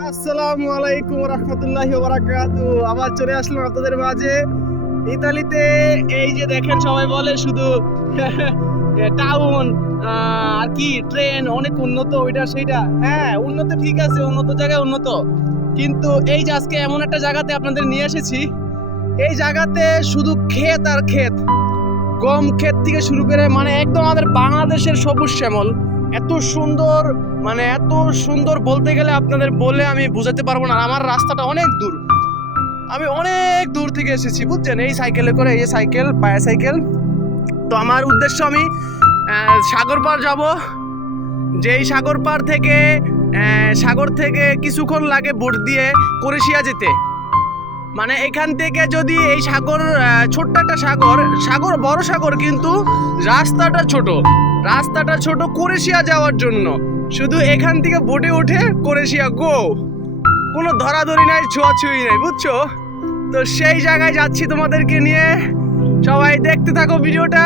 আসসালামু আলাইকুম রাহমাতুল্লাহি ওয়া বারাকাতুহু। আবার চলে আসলাম আপনাদের মাঝে ইতালিতে। এই যে দেখেন, সবাই বলে শুধু টাউন আর কি ট্রেন অনেক উন্নত, ওইটা সেইটা। হ্যাঁ, উন্নত ঠিক আছে, উন্নত জায়গায় উন্নত, কিন্তু এই যে আজকে এমন একটা জায়গাতে আপনাদের নিয়ে এসেছি, এই জায়গাতে শুধু ক্ষেত আর ক্ষেত, গম ক্ষেত থেকে শুরু করে মানে একদম আমাদের বাংলাদেশের সবুজ শ্যামল। এত সুন্দর, মানে এত সুন্দর বলতে গেলে আপনাদের বলে আমি বোঝাতে পারবো না। আমার রাস্তাটা অনেক দূর, আমি অনেক দূর থেকে এসেছি বুঝছেন, এই সাইকেলে করে, এই সাইকেল পায়ে সাইকেল। তো আমার উদ্দেশ্য, আমি সাগর পার যাব, যেই সাগর পার থেকে সাগর থেকে কিছুক্ষণ লাগে বোট দিয়ে ক্রোয়েশিয়া যেতে। মানে এখান থেকে যদি এই সাগর, ছোট্ট একটা সাগর, সাগর বড় সাগর কিন্তু রাস্তাটা ছোট, রাস্তাটা ছোট ক্রোয়েশিয়া যাওয়ার জন্য। শুধু এখান থেকে বোটে উঠে ক্রোয়েশিয়া গো, কোনো ধরাধরি নাই, ছোঁয়াছুঁই নাই, বুঝছো? তো সেই জায়গায় যাচ্ছি তোমাদেরকে নিয়ে। সবাই দেখতে থাকো, ভিডিওটা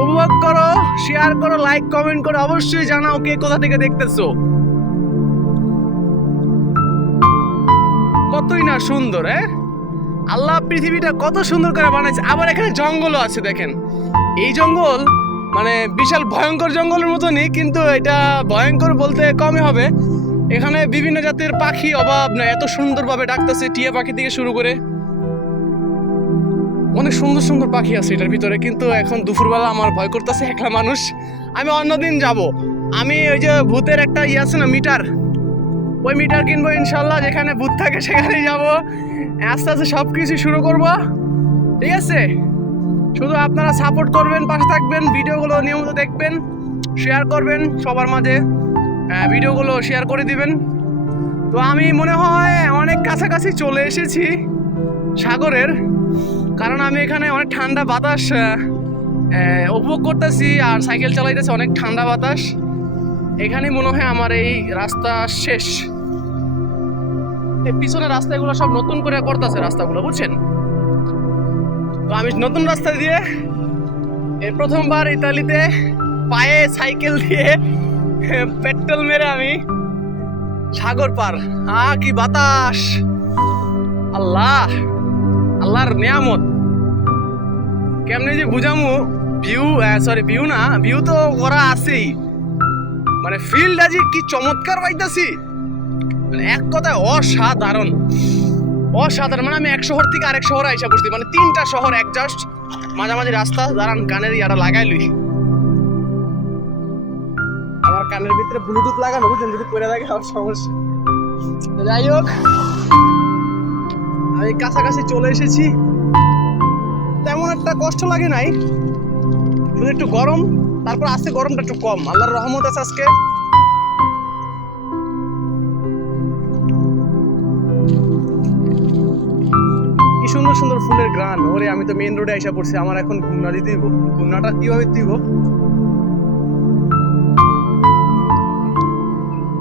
উপভোগ করো, শেয়ার করো, লাইক কমেন্ট করো, অবশ্যই জানাও কে কোথা থেকে দেখতেছো। কতই না সুন্দর, আল্লাহ পৃথিবীটা কত সুন্দর করে বানাইছে। আবার এখানে জঙ্গলও আছে, দেখেন এই জঙ্গল মানে বিশাল ভয়ঙ্কর জঙ্গলের মতনই, কিন্তু এটা ভয়ঙ্কর বলতে কমই হবে। এখানে বিভিন্ন জাতের পাখি অভাব না, এত সুন্দরভাবে ডাকতেছে, টিয়া পাখি থেকে শুরু করে অনেক সুন্দর সুন্দর পাখি আছে এটার ভিতরে। কিন্তু এখন দুপুরবেলা আমার ভয় করতেছে, একলা মানুষ। আমি অন্যদিন যাব, আমি ওই যে ভূতের একটা ইয়ে আছে না, মিটার, ওই মিটার কিনবো ইনশাল্লাহ, যেখানে ভূত থাকে সেখানেই যাব। আস্তে আস্তে সব কিছু শুরু করবো, ঠিক আছে? শুধু আপনারা সাপোর্ট করবেন, পাশে থাকবেন, ভিডিওগুলো নিয়মিত দেখবেন, শেয়ার করবেন সবার মাঝে, ভিডিওগুলো শেয়ার করে দিবেন। তো আমি মনে হয় অনেক কাছাকাছি চলে এসেছি সাগরের, কারণ আমি এখানে অনেক ঠান্ডা বাতাস উপভোগ করতেছি আর সাইকেল চালাইতেছি, অনেক ঠান্ডা বাতাস। এখানে মনে হয় আমার এই রাস্তা শেষ। পিছনের রাস্তাগুলো সব নতুন করে করতেছে রাস্তাগুলো, বুঝছেন? তো আমি নতুন রাস্তা দিয়ে এই প্রথমবার ইতালিতে পায়ে সাইকেল দিয়ে পেট্রোল মেরে আমি সাগর পার। কি বাতাস, আল্লাহ, আল্লাহর নিয়ামত। কেমনে যে বুঝামু, ভিউ, সরি ভিউ না, ভিউ তো করা আছেই, মানে ফিল্ড আজি কি চমৎকার পাইতাছি, মানে এক কথায় অসাধারণ, অসাধারণ। মানে আমি এক শহর থেকে আরেক শহরে আইসা পড়ছি, মানে 3টা শহর এক জাস্ট মাঝামাঝি রাস্তা। দাঁড়ান, কানের ইয়াটা লাগাই লই, আমার কানের ভিতরে ব্লুটুথ লাগানো, বুঝছেন? যদি পরে লাগে আমার সমস্যা। যাই হোক, আমি কাছাকাছি চলে এসেছি, তেমন একটা কষ্ট লাগে নাই, শুধু একটু গরম। তারপর আজকে গরমটা একটু কম, আল্লাহর রহমত আছে আজকে। কি সুন্দর সুন্দর ফুলের গ্রান। ওরে, আমি তো মেইন রোডে আইসা পড়ছি, আমার এখন ঘুমনা দিতে দিব। ঘুমনাটা কিভাবে দিব?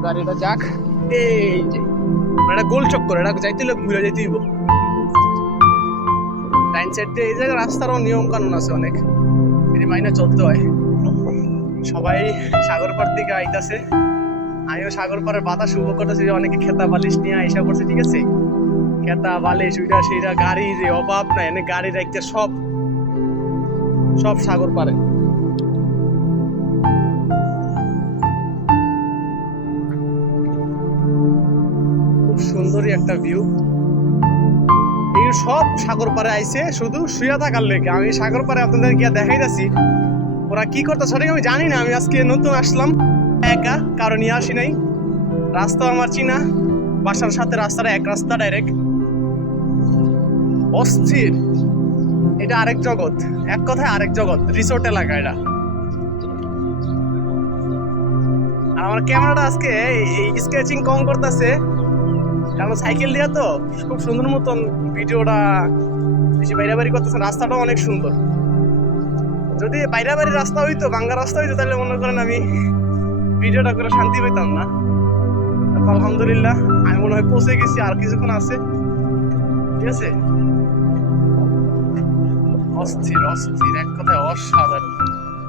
গাড়িটা যাক, এই যে এটা গোল চক্কর, এটা যাইতে হলে ঘুরে যেতে দিব। ডাইন সাইড দিয়ে এই জায়গায় রাস্তারও নিয়ম কানুন আছে অনেক, এটি মাইনে চলতে হয়। সবাই সাগর পাড় দিকে আইতাছে, আমিও সাগর পাড়ের বাতাস উপভোগ করতেছি। অনেকে খেতা বালিশ নিয়ে আইসা পড়ছে, ঠিক আছে? খেতা বালিশ, ওইটা সেইটা, গাড়ি যে অভাব নাই, এনে গাড়ি রাখতে সব সব সাগর পাড়ে। খুব সুন্দরই একটা ভিউ। এই সব সাগর পাড়ে আইছে শুধু শুয়ে থাকার লেগে। আমি সাগর পাড়ে আপনাদের গিয়ে দেখাইতেছি ওরা কি করতে সঠিক আমি জানি না। আমি আজকে নতুন আসলাম, একা, কারণ নিয়ে আসি নাই। রাস্তা আমার চিনা, বাসার সাথে রাস্তাটা এক রাস্তা ডাইরেক্ট। অস্থির, এটা আরেক জগৎ, এক কথায় আরেক জগৎ, রিসোর্ট এলাকা এটা। আর আমার ক্যামেরাটা আজকে স্কেচিং কম করতেছে, কারণ সাইকেল দিয়া তো খুব সুন্দর মতন ভিডিওটা বেশি বাইরাবাড়ি করতেছে। রাস্তাটাও অনেক সুন্দর। যদি বাইরাবাড়ি রাস্তা হইতো, বাংলা রাস্তা হইতো, তাহলে মনে করেন আমি ভিডিওটা করে শান্তি পেতাম না। আলহামদুলিল্লাহ, আমি মনে হয় পৌঁছে গেছি, আর কিছুক্ষণ আছে, ঠিক আছে? অস্থির অস্থির, এক কথায় অসাধারণ।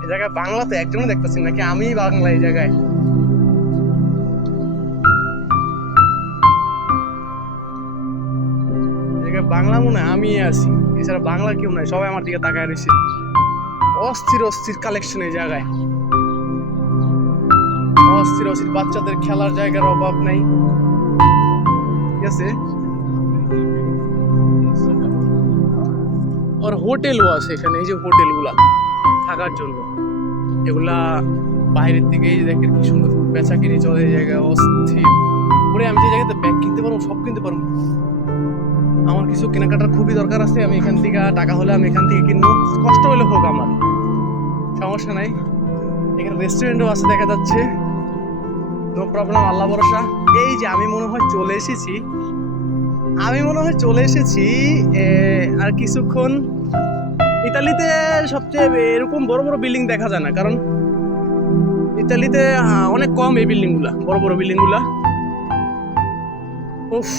এই জায়গায় বাংলাতে একজনও দেখতেছি, নাকি আমি বাংলা এই জায়গায়? বাংলা মনে হয় আমি আছি, এছাড়া বাংলা কেউ নাই, সবাই আমার দিকে তাকায় রয়েছে। অস্থির অস্থির কালেকশন এই জায়গায়, অস্থির অস্থির, বাচ্চাদের খেলার জায়গার অভাব নাই, ঠিক আছে। আর হোটেলও আছে এখানে, এই যে হোটেলগুলা থাকার জন্য, এগুলা বাইরের থেকে দেখেন কি সুন্দর বেচা কিনে চলে, এই জায়গায় অস্থির করে। আমি যে জায়গাতে ব্যাগ কিনতে পারবো, সব কিনতে পারবো। আমার কিছু কেনাকাটার খুবই দরকার আছে, আমি এখান থেকে টাকা হলে আমি এখান থেকে কিনবো, কষ্ট হলে হোক, আমার সমস্যা নাই। এখানে রেস্টুরেন্টও আছে দেখা যাচ্ছে, নো প্রবলেম, আল্লাহ ভরসা। এই যে আমি মনে হয় চলে এসেছি আর কিছুক্ষণ। ইতালিতে সবচেয়ে এরকম বড় বড় বিল্ডিং দেখা যায় না, কারণ ইতালিতে অনেক কম এই বিল্ডিং গুলা, বড় বড় বিল্ডিং গুলা। উফ,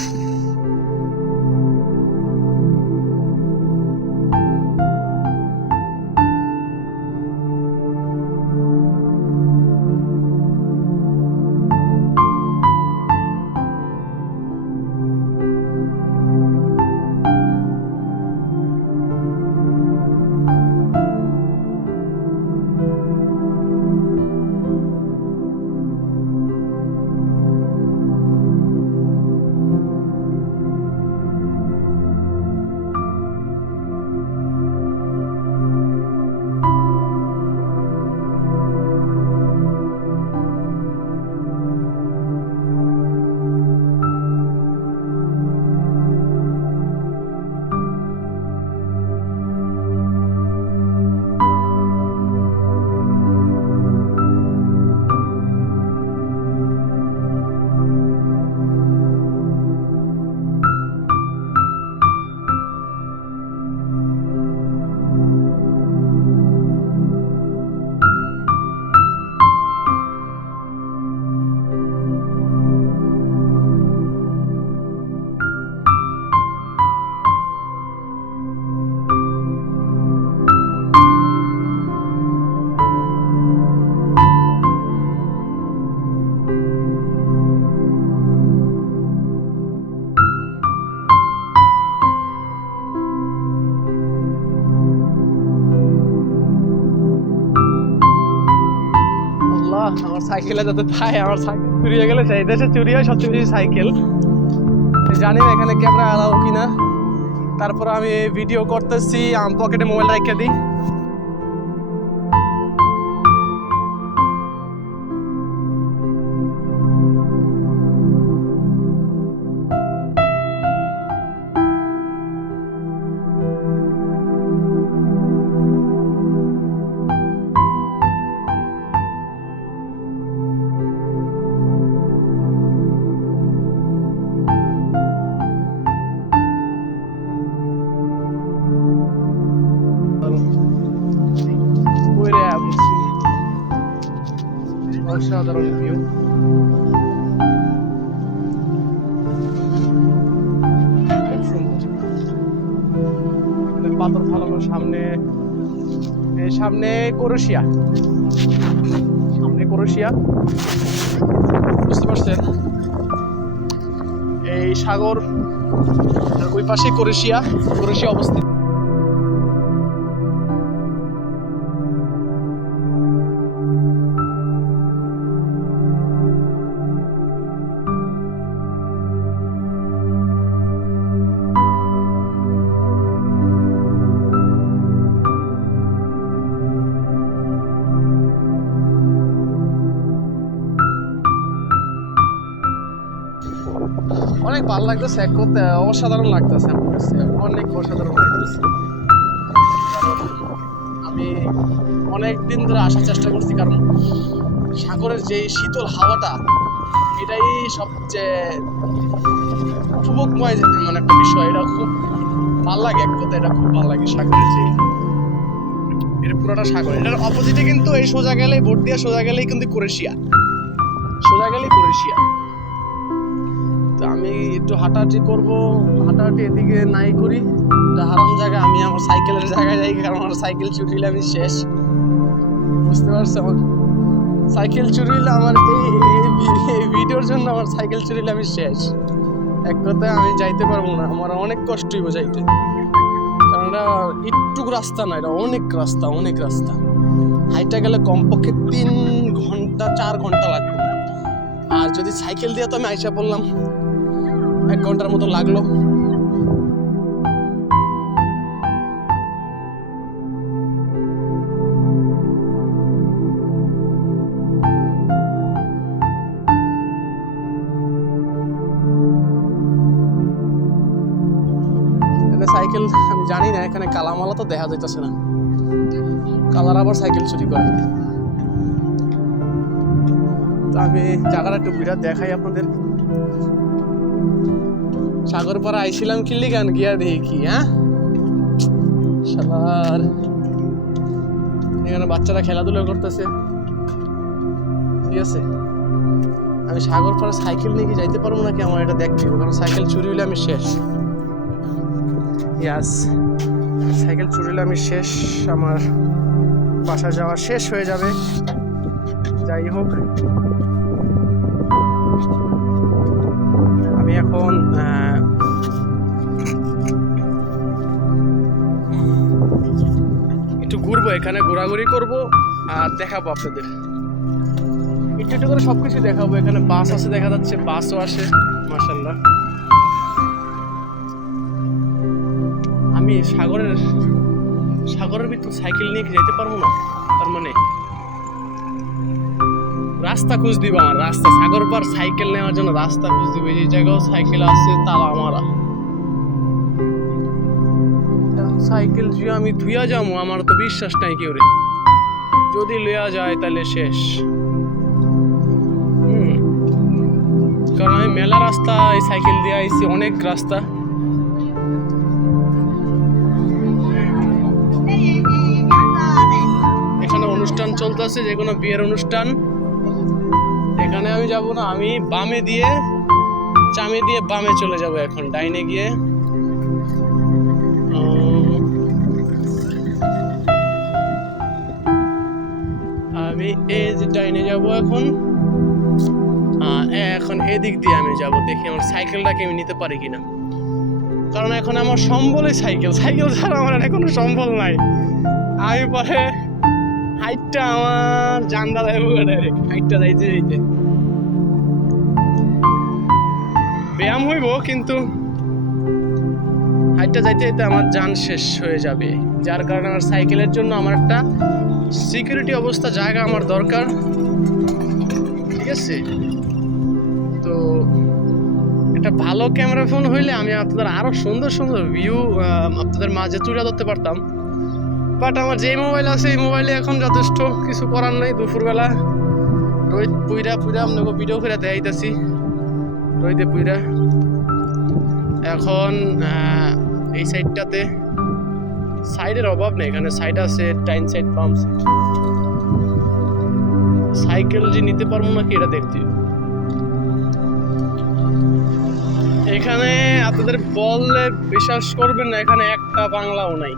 আমার সাইকেলে যাতে তাই, আমার সাইকেল চুরি হয়ে গেলে, এই দেশে চুরি হয় সবচেয়ে বেশি সাইকেল। জানি না এখানে ক্যামেরা অ্যালাউ কিনা, তারপর আমি ভিডিও করতেছি, পকেটে মোবাইল রেখে দিই। অসাধারণ ভিউ, খুব সুন্দর। পাথর ফালানোর সামনে, সামনে ক্রোয়েশিয়া, বুঝতে পারছেন? এই সাগর ওই পাশে ক্রোয়েশিয়া অবস্থিত। অনেক ভালো লাগতেছে, এক করতে অসাধারণ লাগতেছে আমার কাছে, অনেক অসাধারণ লাগতেছে। আমি অনেক দিন ধরে আসার চেষ্টা করছি, কারণ সাগরের যে শীতল হাওয়াটা, এটাই সবচেয়ে উপভোগময় মানে একটা বিষয়। এটা খুব ভালো লাগে, এক কথা এটা খুব ভালো লাগে। সাগরের যে এটা পুরোটা সাগর, এটার অপোজিটে কিন্তু এই সোজা গেলেই, ভোট দিয়ে সোজা গেলেই কিন্তু ক্রোয়েশিয়া। তো আমি একটু হাঁটাহাঁটি করবো, হাঁটাহাঁটি এদিকে নাই করি, হারাম জায়গা। আমি আমার সাইকেলের জায়গায় যাই, কারণ আমার সাইকেল চুরি হলে আমি শেষ, বুঝতে পারছো? আমার সাইকেল চুরি হলে, আমার এই ভিডিওর জন্য আমার সাইকেল চুরি হলে আমি শেষ, এক কথায় আমি যাইতে পারবো না, আমার অনেক কষ্ট হইব যাইতে, কারণ এটা একটু রাস্তা না, এটা অনেক রাস্তা, অনেক রাস্তা। হাইটা গেলে কমপক্ষে 3 ঘন্টা 4 ঘন্টা লাগবে, আর যদি সাইকেল দিয়ে তো আমি আইসা পড়লাম 1 ঘন্টার মতো লাগলো। সাইকেল আমি জানি না, এখানে কালামালা তো দেখা যাইতেছে না, কালার আবার সাইকেল চুরি করে। তো আমি জায়গাটা একটু বিরাট দেখাই আপনাদের। সাগরপাড়া আইছিলাম কিল্লি গান গিয়া দেখি কি, হ্যাঁ শালার এখানে বাচ্চারা খেলাধুলা করতেছে, ঠিক আছে। আমি সাগরপাড়া সাইকেল নিয়ে কি যাইতে পারবো নাকি, আমার এটা দেখতে হবে, কারণ সাইকেল চুরি হইলে আমি শেষ। ইয়াস, সাইকেল চুরি হলে আমি শেষ, আমার বাসা যাওয়া শেষ হয়ে যাবে। যাই হোক, আমি এখন একটু ঘুরবো, এখানে ঘোরাঘুরি করব আর দেখাবো আপনাদের, একটু একটু করে সবকিছু দেখাবো। এখানে বাস আছে, দেখা যাচ্ছে বাসও আসে, মাশাআল্লাহ। আমি সাগরের ভিতর সাইকেল নিয়ে যেতে পারবো না, তার মানে রাস্তা খুঁজ দিব, আমার রাস্তা সাগর পার সাইকেল নেওয়ার জন্য রাস্তা খুঁজ দিব। এই জায়গাও সাইকেল আছে, তালা মারা। সাইকেল যে আমি ধুইয়া যাবো, আমার তো বিশ্বাস নাই কেউ রে, যদি লইয়া যায় তাহলে শেষ। কারণ আমি মেলা রাস্তা এই সাইকেল দিয়ে আইছি, অনেক রাস্তা। এখানে অনুষ্ঠান চলতেছে, যে কোনো বিয়ের অনুষ্ঠান। এখানে আমি যাব না, আমি বামে দিয়ে চামে দিয়ে বামে চলে যাব এখন, ডাইনে গিয়ে আমি এই যে ডাইনে যাব এখন। এখন এদিক দিয়ে আমি যাব, দেখি আমার সাইকেলটাকে আমি নিতে পারি কিনা, কারণ এখন আমার সম্বলই সাইকেল, সাইকেল ছাড়া আমার কোনো সম্বল নাই। আমি পরে হাইটটা আমার জানডা যাইবো, ডাইরেক্ট হাইটটা যাইতে যাইতে ব্যায়াম হইব, কিন্তু হাইটটা যাইতে যাইতে আমার জান শেষ হয়ে যাবে। যার কারণে আমার সাইকেলের জন্য আমার একটা সিকিউরিটি অবস্থা জায়গা আমার দরকার, ঠিক আছে। তো একটা ভালো ক্যামেরা ফোন হইলে আমি আপনাদের আরো সুন্দর সুন্দর ভিউ আপনাদের মাঝে তুলে ধরতে পারতাম, বাট আমার যে মোবাইল আছে এই মোবাইলে এখন যথেষ্ট, কিছু করার নাই। দুপুরবেলা রোদ পুইরা আপনাকে ভিডিও করে দেখাইতেছি, রোদে পুইরা। এখন এই সাইডটাতে সাইডের অভাব নেই, এখানে সাইড আছে, টাইন সাইড পাম্প। সাইকেল যে নিতে পারবো নাকি এটা দেখতে। এখানে আপনাদের বললে বিশ্বাস করবেন না, এখানে একটা বাংলাও নাই,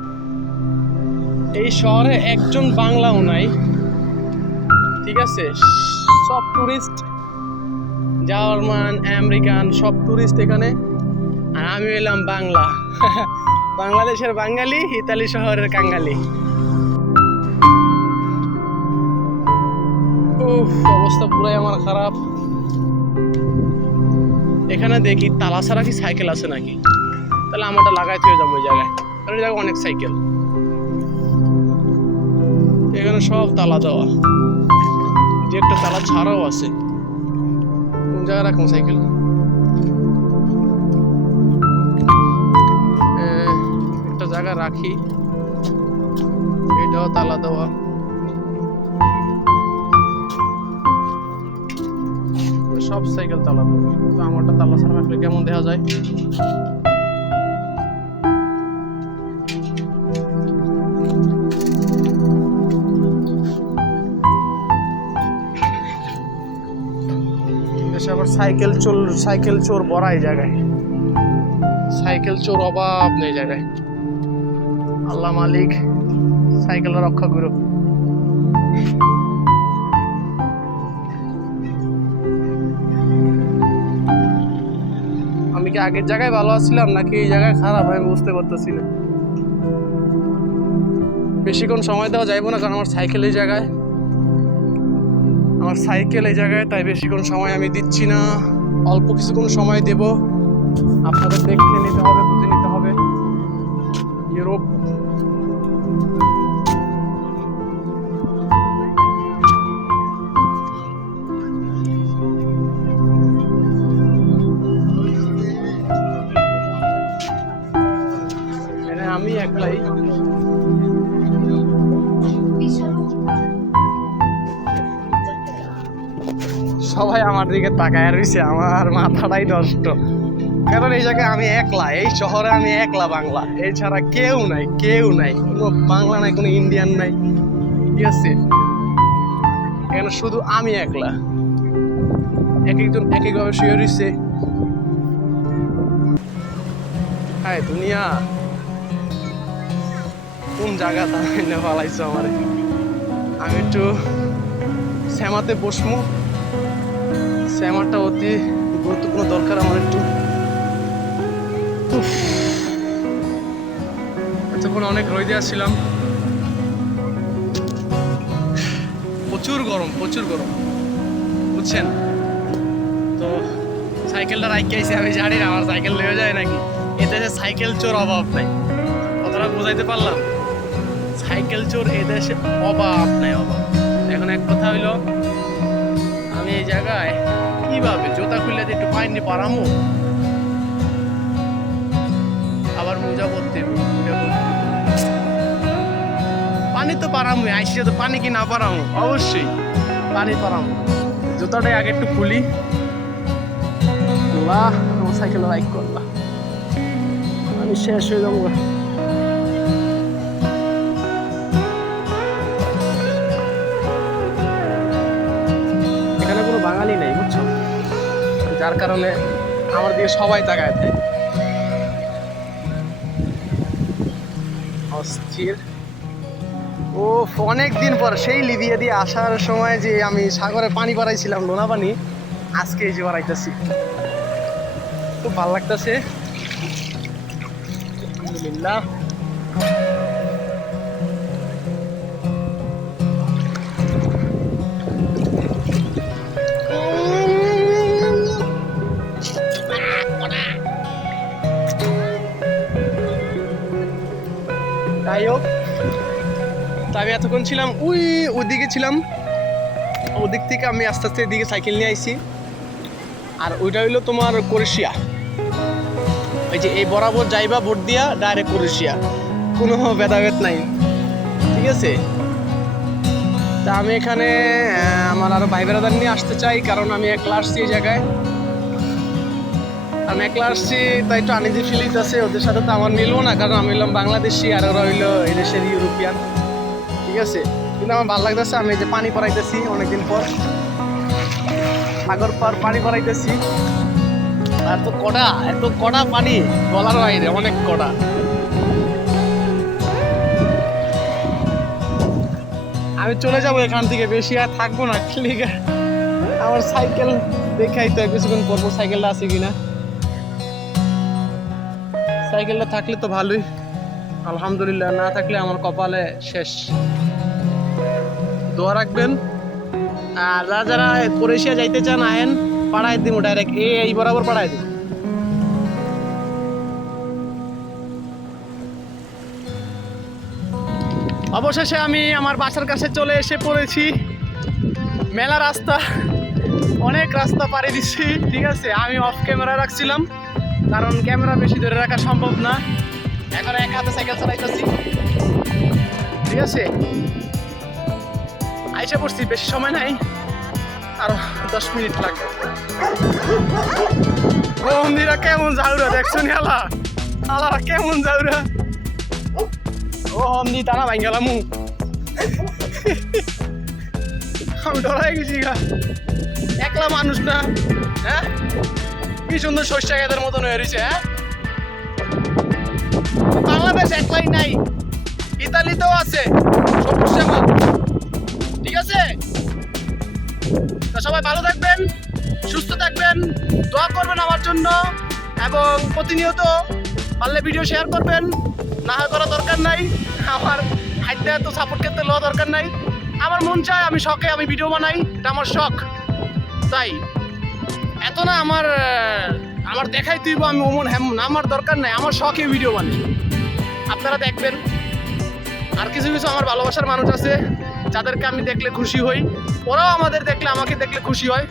এই শহরে একজন বাংলাও নাই, ঠিক আছে। সব টুরিস্ট, জার্মান আমেরিকান সব টুরিস্ট এখানে, আর আমি এলাম বাংলা, বাংলাদেশের বাঙালি, ইতালি শহরের কাঙ্গালি। অবস্থা পুরাই আমার খারাপ। এখানে দেখি তালা ছাড়া কি সাইকেল আছে নাকি, তাহলে আমারটা লাগাই চলে যাবো ওই জায়গায়, কারণ ওই জায়গায় অনেক সাইকেল। এখানে সব তালা দেওয়া, যে একটা তালা ছাড়াও আছে। কোন জায়গায় রাখবো সাইকেল? একটা জায়গা রাখি, এটাও তালা দেওয়া। সব সাইকেল তালা দেওয়া, তো আমারটা তালা ছাড়া রাখলে কেমন দেখা যায়? আবার সাইকেল চোর ভরা এই জায়গায়, সাইকেল চোর অভাব নেই জায়গায়। আল্লাহ মালিক সাইকেল রক্ষা করুক। আমি কি আগের জায়গায় ভালো আছিলাম নাকি এই জায়গায় খারাপ, আমি বুঝতে পারতেছি না। বেশিক্ষণ সময় দেওয়া যাইব না, কারণ আমার সাইকেল এই জায়গায়, তাই বেশিক্ষণ সময় আমি দিচ্ছি না। অল্প কিছুক্ষণ সময় দেব, আপনাদের দেখে নিতে হবে, বুঝে নিতে হবে। ইউরোপ আমি একলাই, সবাই আমার দিকে তাকায় রয়েছে, আমার মাথাটাই নষ্ট। কারণ এই জায়গায় আমি একলা, এই শহরে আমি একলা বাংলা, এছাড়া কেউ নাই, কোনো বাংলা নাই, কোনো ইন্ডিয়ান নাই, ঠিক আছে? এখানে শুধু আমি একলা, এক একজন এক একভাবে শুয়ে রয়েছে। হ্যাঁ, দুনিয়া কোন জায়গা তা ফালাইছো আমার। আমি একটু শ্যামাতে বসমু, শ্যামাটা অতি গুরুত্বপূর্ণ দরকার আমার একটু। এতক্ষণ অনেক রোদে আসছিলাম, প্রচুর গরম বুঝছেন তো। সাইকেলটা রাখি আইসি, আমি জানি না আমার সাইকেল লেগে যায় নাকি। এদেশে সাইকেল চোর অভাব নাই, কতটা বুঝাইতে পারলাম? সাইকেল চোর এদেশে অভাব নাই, অভাব। এখন এক কথা হইলো, আমি এই জায়গায় কিভাবে জুতা খুললে একটু পাইনি পারামো, আবার মোজা পরতে পানি তো পারামো, আইসিয়া তো পানি কি না পারামো, অবশ্যই পানি পারামো। জুতাটাই আগে একটু খুলি। আমার সাইকেল রাইড করলাম, আমি শেষ হয়ে যাবো। এখানে কোনো বাঙালি নেই, বুঝছো, যার কারণে আমার দিকে সবাই তাকায় থাকে। অস্থির। ও অনেক দিন পর সেই লিবিয়া দিয়ে আসার সময় যে আমি সাগরে পানি পাড়াইছিলাম, লোনা পানি, আজকে এই যে বাড়াইতেছি, খুব ভালো লাগতেছে, আলহামদুলিল্লাহ। যাই হোক, আমি এতক্ষণ ছিলাম ওদিকে ছিলাম, ওদিক থেকে আমি আস্তে আস্তে এদিকে সাইকেল নিয়ে আইছি। আর ওইটা হইলো তোমার ক্রোয়েশিয়া, ওই যে এই বরাবর যাইবা ভোট দিয়া ডাইরেক্ট ক্রোয়েশিয়া, কোনো ভেদাভেদ নাই, ঠিক আছে? তা আমি এখানে আমার আরো ভাই বেড়াদার নিয়ে আসতে চাই, কারণ আমি একলা আসছি এই জায়গায়। আমি একলা আসছি তাই একটু আনইজি ফিলিংস আছে, ওদের সাথে তো আমার মিলবো না, কারণ আমি হইলাম বাংলাদেশি আর ওরা হইলো এই দেশের ইউরোপিয়ান, ঠিক আছে? কিন্তু আমার ভালো লাগতেছে, আমি এই যে পানি পড়াইতেছি অনেকদিন পর, সাগর পার পানি পড়াইতেছি। আর তো এত কড়া পানি বলার বাইরে, অনেক কড়া। আমি চলে যাবো এখান থেকে, বেশি আর থাকবো না, ঠিক আছে? আমার সাইকেল দেখাই তো কিছুক্ষণ পরবো সাইকেলটা আছে কিনা। সাইকেলটা থাকলে তো ভালোই, আলহামদুলিল্লাহ। না থাকলে আমার কপালে শেষ। দোয়া রাখবেন। আর যারা ক্রোয়েশিয়া যাইতে চান আহেন, পাঠাই দিব ডাইরেক্ট, এই বরাবর পাঠাই দিব। অবশেষে আমি আমার বাসার কাছে চলে এসে পড়েছি। মেলা রাস্তা, অনেক রাস্তা পাড়ি দিচ্ছি, ঠিক আছে? আমি অফ ক্যামেরা রাখছিলাম, কারণ ক্যামেরা বেশি ধরে রাখা সম্ভব না। এখন এক হাতে সাইকেল চালাইতেছি, ঠিক আছে? আইসা পড়ছি, বেশি সময় নাই, আরো 10 মিনিট লাগবে। বন্ধুরা কেমন যাউরা দেখছো নি? আলা কেমন যাউরা, ও হমদি তারা ভাই গেলাম, আমি ডরাই গেছি গা। একলা মানুষ না, হ্যাঁ? কি সুন্দর শস্য খেতের মতন হয়ে রয়েছে, হ্যাঁ? বাংলাদেশ একলাই নাই, ইতালিতেও আছে সবুজ শ্যামা, ঠিক আছে? তা সবাই ভালো থাকবেন, সুস্থ থাকবেন, দোয়া করবেন আমার জন্য। এবং প্রতিনিয়ত পারলে ভিডিও শেয়ার করবেন, না হয় করা দরকার নাই। আমার হাইতে এত সাপোর্ট করতে লওয়া দরকার নাই। আমার মন চায় আমি শখে আমি ভিডিও বানাই, এটা আমার শখ। তাই এত না আমার দেখাই তুইব আমি ওমন হেমন, আমার দরকার নাই, আমার শখে ভিডিও বানাই, আপনারা দেখবেন। আর কিছু কিছু আমার ভালোবাসার মানুষ আছে যাদেরকে আমি দেখলে খুশি হই, ওরাও আমাকে দেখলে খুশি হয়।